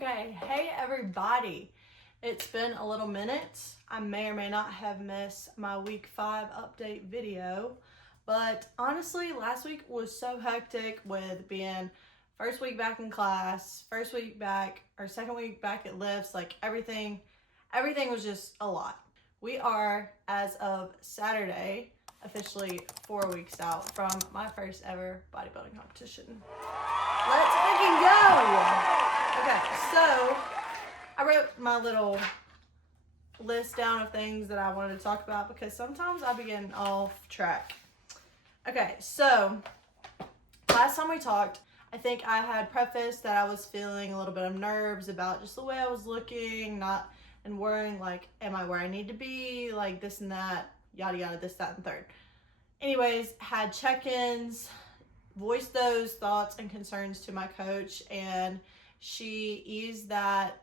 Okay, hey everybody. It's been a little minute. I may or may not have missed my week 5 update video, but honestly, last week was so hectic with being first week back in class, first week back, or second week back at lifts, like everything was just a lot. We are, as of Saturday, officially 4 weeks out from my first ever bodybuilding competition. Let's freaking go! Okay, so I wrote my little list down of things that I wanted to talk about because sometimes I be getting off track. Okay, so last time we talked, I think I had prefaced that I was feeling a little bit of nerves about just the way I was looking, and worrying like, am I where I need to be, like this and that, yada yada, this, that, and third. Anyways, had check-ins, voiced those thoughts and concerns to my coach, and she eased that,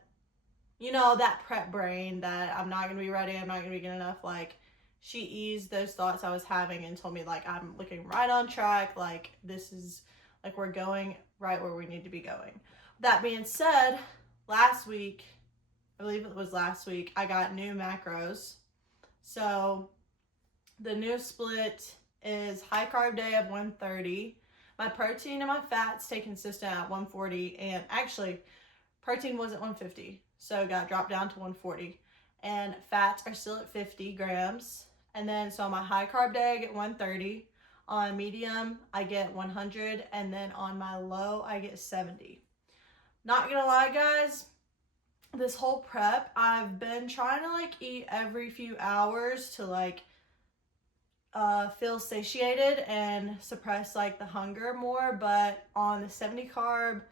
that prep brain that I'm not going to be ready, I'm not going to be good enough. Like, she eased those thoughts I was having and told me, like, I'm looking right on track. Like, this is, like, we're going right where we need to be going. That being said, last week, I believe it was last week, I got new macros. So, the new split is high carb day of 130. My protein and my fats stay consistent at 140, and actually protein was at 150, so it got dropped down to 140, and fats are still at 50 grams. And then so on my high carb day I get 130, on medium I get 100, and then on my low I get 70. Not gonna lie guys, this whole prep I've been trying to eat every few hours to feel satiated and suppress the hunger more, but on the 70 carb,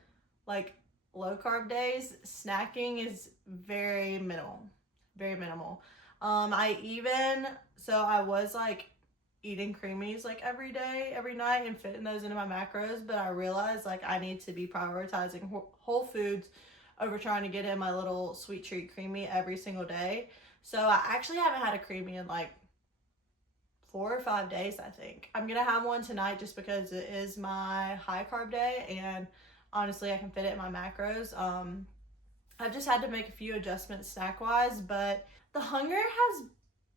low carb days, snacking is very minimal. I was eating creamies every day, every night, and fitting those into my macros, but I realized I need to be prioritizing whole foods over trying to get in my little sweet treat creamy every single day. So I actually haven't had a creamy in 4 or 5 days, I think. I'm gonna have one tonight just because it is my high carb day, and honestly I can fit it in my macros. I've just had to make a few adjustments snack wise, but the hunger has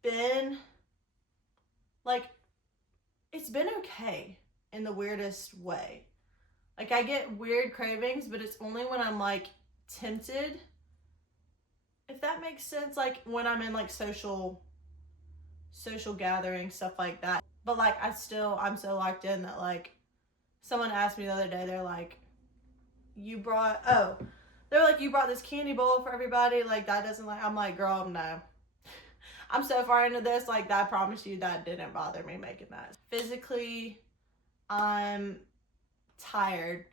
been it's been okay in the weirdest way. I get weird cravings, but it's only when I'm tempted, if that makes sense, when I'm in social gatherings, stuff like that. But I'm so locked in that someone asked me the other day, they're like, you brought this candy bowl for everybody, that doesn't I'm like, girl, no. I'm so far into this, I promise you that didn't bother me making that. Physically, I'm tired.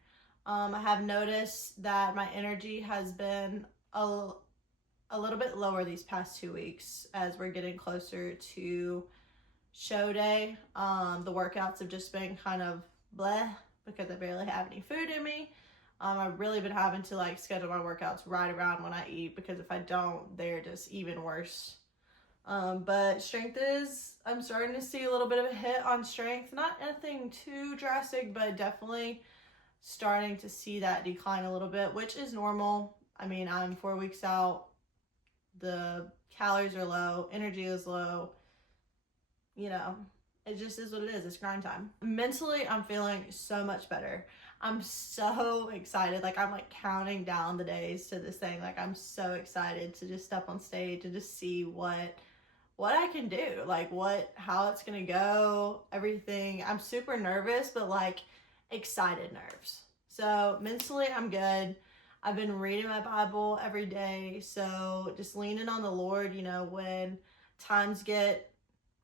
I have noticed that my energy has been a little bit lower these past 2 weeks as we're getting closer to show day. The workouts have just been kind of bleh because I barely have any food in me. I've really been having to schedule my workouts right around when I eat, because if I don't, they're just even worse. But strength I'm starting to see a little bit of a hit on strength. Not anything too drastic, but definitely starting to see that decline a little bit, which is normal. I mean, I'm 4 weeks out. The calories are low, energy is low, it just is what it is. It's grind time. Mentally, I'm feeling so much better. I'm so excited. I'm counting down the days to this thing. I'm so excited to just step on stage and just see what I can do, how it's gonna go, everything. I'm super nervous, but excited nerves. So mentally, I'm good. I've been reading my Bible every day, so just leaning on the Lord, when times get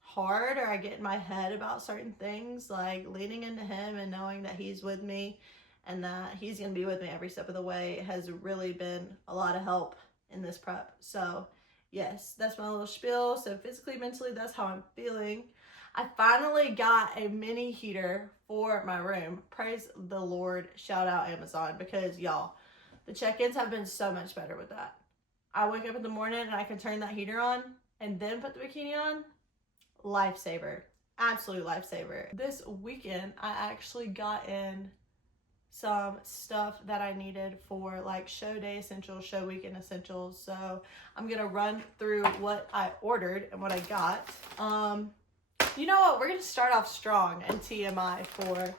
hard or I get in my head about certain things, leaning into Him and knowing that He's with me and that He's going to be with me every step of the way has really been a lot of help in this prep. So yes, that's my little spiel. So physically, mentally, that's how I'm feeling. I finally got a mini heater for my room. Praise the Lord. Shout out Amazon, because y'all, the check-ins have been so much better with that. I wake up in the morning and I can turn that heater on and then put the bikini on. Lifesaver. Absolute lifesaver. This weekend, I actually got in some stuff that I needed for like show day essentials, show weekend essentials. So I'm gonna run through what I ordered and what I got. You know what? We're gonna start off strong and TMI for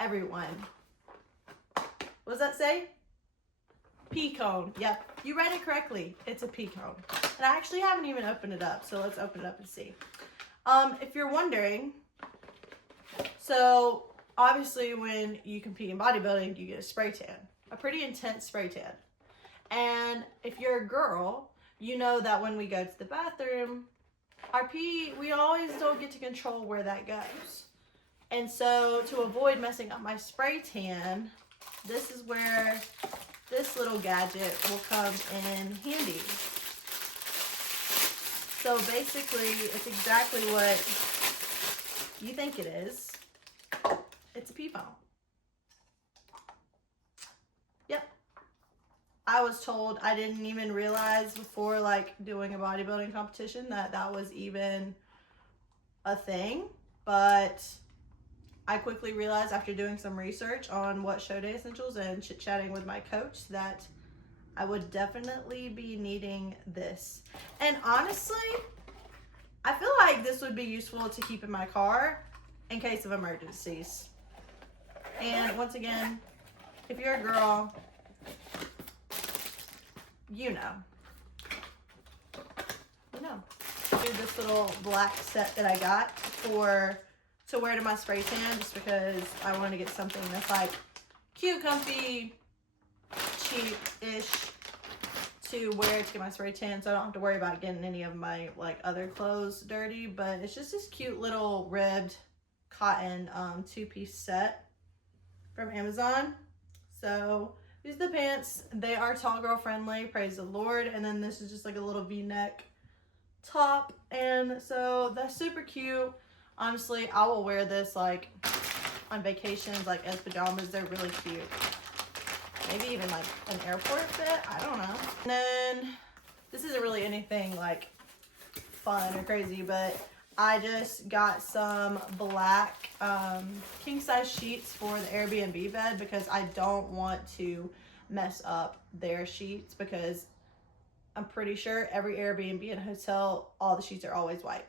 everyone. What does that say? Pea cone. Yep, you read it correctly. It's a pea cone. And I actually haven't even opened it up, so let's open it up and see. If you're wondering, so obviously when you compete in bodybuilding, you get a spray tan, a pretty intense spray tan. And if you're a girl, you know that when we go to the bathroom, our pee, we always don't get to control where that goes. And so to avoid messing up my spray tan, this is where this little gadget will come in handy. So basically, it's exactly what you think it is. It's a pee foam. Yep. I was told, I didn't even realize before like doing a bodybuilding competition that that was even a thing, but I quickly realized after doing some research on what show day essentials and chit-chatting with my coach that I would definitely be needing this. And honestly, I feel like this would be useful to keep in my car in case of emergencies. And once again, if you're a girl, you know. You know. Here's this little black set that I got to wear to my spray tan, just because I want to get something that's like cute, comfy, cheap-ish to wear to get my spray tan, so I don't have to worry about getting any of my like other clothes dirty. But it's just this cute little ribbed cotton two-piece set from Amazon. So these are the pants. They are tall girl friendly, praise the Lord. And then this is just like a little v-neck top, and so that's super cute. Honestly, I will wear this like on vacations, like as pajamas. They're really cute. Maybe even like an airport fit, I don't know. And then this isn't really anything like fun or crazy, but I just got some black king size sheets for the Airbnb bed because I don't want to mess up their sheets, because I'm pretty sure every Airbnb and hotel, all the sheets are always white.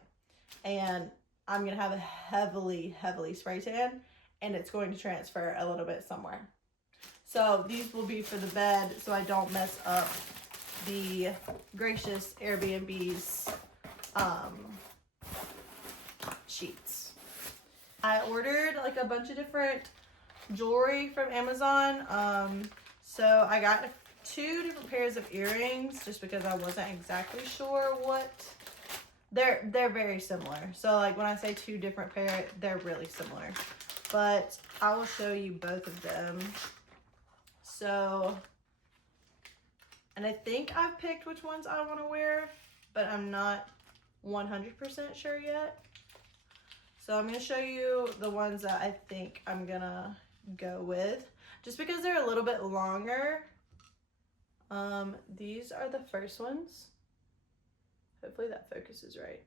And I'm going to have a heavily spray tan, and it's going to transfer a little bit somewhere. So these will be for the bed so I don't mess up the gracious Airbnb's sheets. I ordered like a bunch of different jewelry from Amazon. So I got 2 different pairs of earrings just because I wasn't exactly sure what. They're very similar. So like when I say 2 different pair, they're really similar. But I will show you both of them. So, and I think I've picked which ones I want to wear, but I'm not 100% sure yet. So I'm going to show you the ones that I think I'm going to go with, just because they're a little bit longer. These are the first ones. Hopefully that focuses right.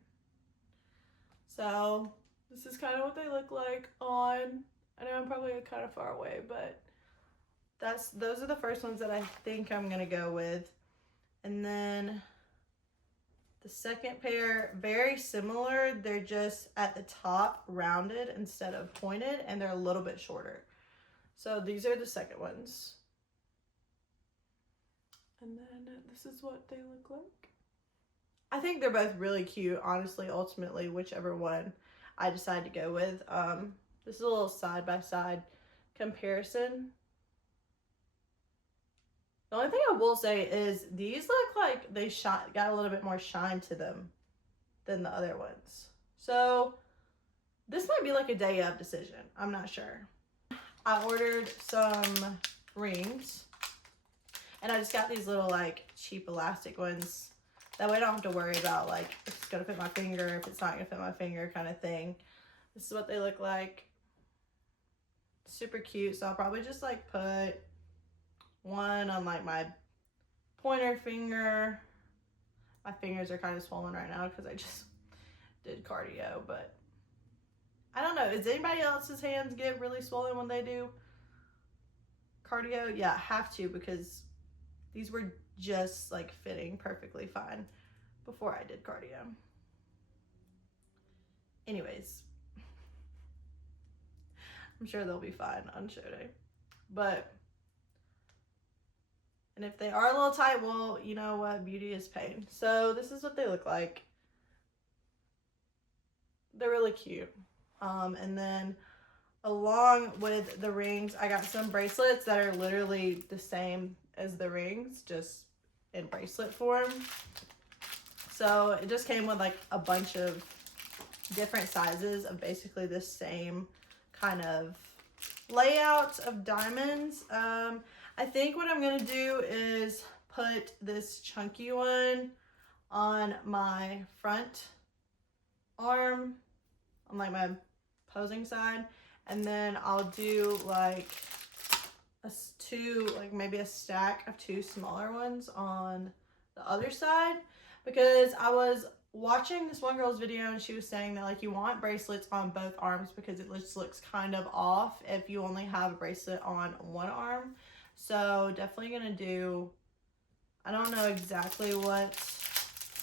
So this is kind of what they look like on. I know I'm probably kind of far away, but those are the first ones that I think I'm gonna go with. And then the second pair, very similar. They're just at the top rounded instead of pointed, and they're a little bit shorter. So these are the second ones. And then this is what they look like. I think they're both really cute, honestly. Ultimately, whichever one I decide to go with. This is a little side-by-side comparison. The only thing I will say is these look like they got a little bit more shine to them than the other ones. So this might be like a day of decision. I'm not sure. I ordered some rings, and I just got these little like cheap elastic ones. That way I don't have to worry about like if it's gonna fit my finger, if it's not gonna fit my finger kind of thing. This is what they look like. Super cute. So I'll probably just like put one on like my pointer finger. My fingers are kind of swollen right now because I just did cardio, but I don't know. Does anybody else's hands get really swollen when they do cardio? Yeah, I have to, because these were just like fitting perfectly fine before I did cardio. Anyways, I'm sure they'll be fine on show day. But, and if they are a little tight, well, you know what? Beauty is pain. So this is what they look like. They're really cute. And then along with the rings, I got some bracelets that are literally the same as the rings, just in bracelet form. So it just came with like a bunch of different sizes of basically the same kind of layout of diamonds. I think what I'm gonna do is put this chunky one on my front arm, on like my posing side, and then I'll do like maybe a stack of 2 smaller ones on the other side, because I was watching this one girl's video and she was saying that like you want bracelets on both arms because it just looks kind of off if you only have a bracelet on one arm. So definitely gonna do, I don't know exactly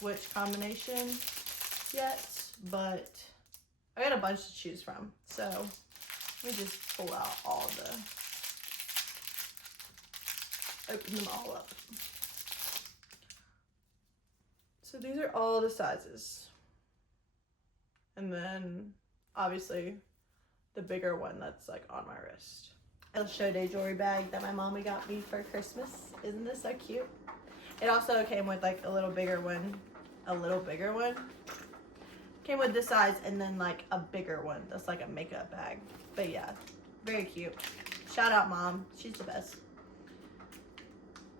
which combination yet, but I got a bunch to choose from. So let me just pull out all open them all up. So these are all the sizes. And then obviously the bigger one that's like on my wrist. A show day jewelry bag that my mommy got me for Christmas. Isn't this so cute? It also came with like a little bigger one. Came with this size and then like a bigger one that's like a makeup bag. But yeah, very cute. Shout out mom, she's the best.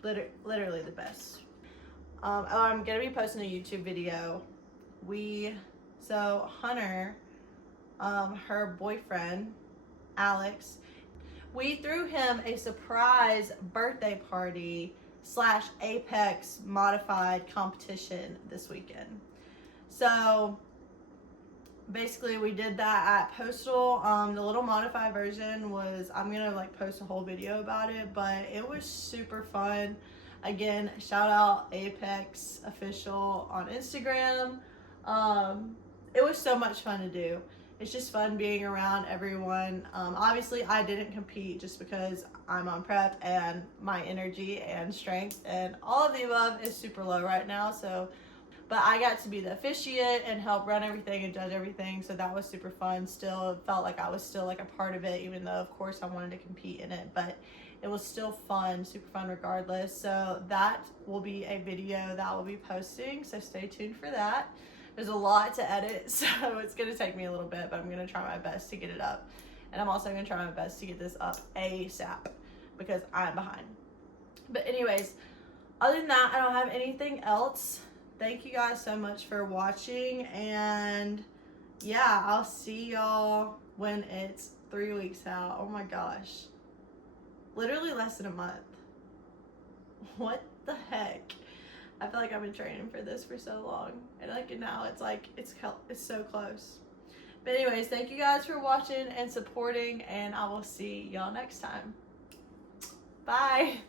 Literally the best. I'm gonna be posting a YouTube video. So Hunter, her boyfriend, Alex, we threw him a surprise birthday party / Apex modified competition this weekend. So basically we did that at Postal. The little modified version was, I'm gonna like post a whole video about it, but it was super fun. Again, shout out Apex Official on Instagram. It was so much fun to do. It's just fun being around everyone. Obviously I didn't compete just because I'm on prep and my energy and strength and all of the above is super low right now. So, but I got to be the officiate and help run everything and judge everything. So that was super fun. Still felt like I was still like a part of it, even though of course I wanted to compete in it, but it was still fun, super fun regardless. So that will be a video that I will be posting. So stay tuned for that. There's a lot to edit, so it's gonna take me a little bit, but I'm gonna try my best to get it up. And I'm also gonna try my best to get this up ASAP because I'm behind. But anyways, other than that, I don't have anything else. Thank you guys so much for watching, and yeah, I'll see y'all when it's 3 weeks out. Oh my gosh. Literally less than a month. What the heck? I feel like I've been training for this for so long, and like now it's like it's so close. But anyways, thank you guys for watching and supporting, and I will see y'all next time. Bye.